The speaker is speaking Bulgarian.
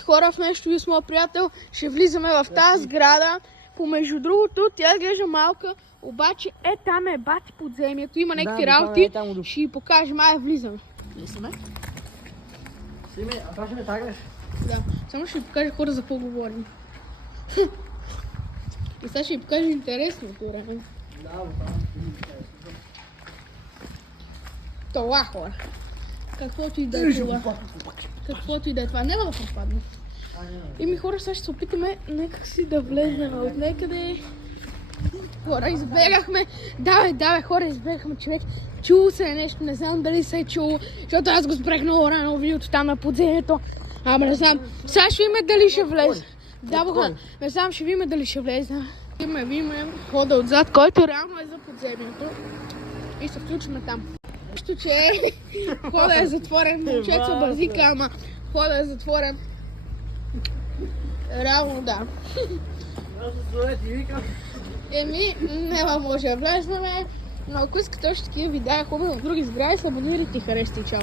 Хора в нещо и с моят приятел ще влизаме в тази сграда. Помежду другото, тя изглежда малка, обаче там е бати подземието, има някакви работи. Ще ви покажем, влизаме. Влизаме. Симе, а това ще ме тагнеш? Да, само ще ви покажа хора за какво говорим. И сега ще ви покажа интересното време. Това хора. Каквото и да е това. Каквото и да е това. Няма да пропадне. Еми хора, сега ще се опитаме някакси да влезнем от някъде. Хора, избегахме. Давай, хора, избегахме човек. Чул се е нещо, не знам дали се е чул, защото аз го спрех много рано видеото там на подземието. Ама не знам. Сега ще видим дали ще влезе. Да, бога. Не знам, ще видим дали ще влезе. Видим хода отзад, който реално е за подземието. И се включваме там. Нищо, че хода е затворен. Момчеца базика, ама хода е затворен. Реално да. Еми, няма може да влезнем. Но ако искате още такива видеа, хубаво в други сгради, се абонирайте и харесайте. Чао!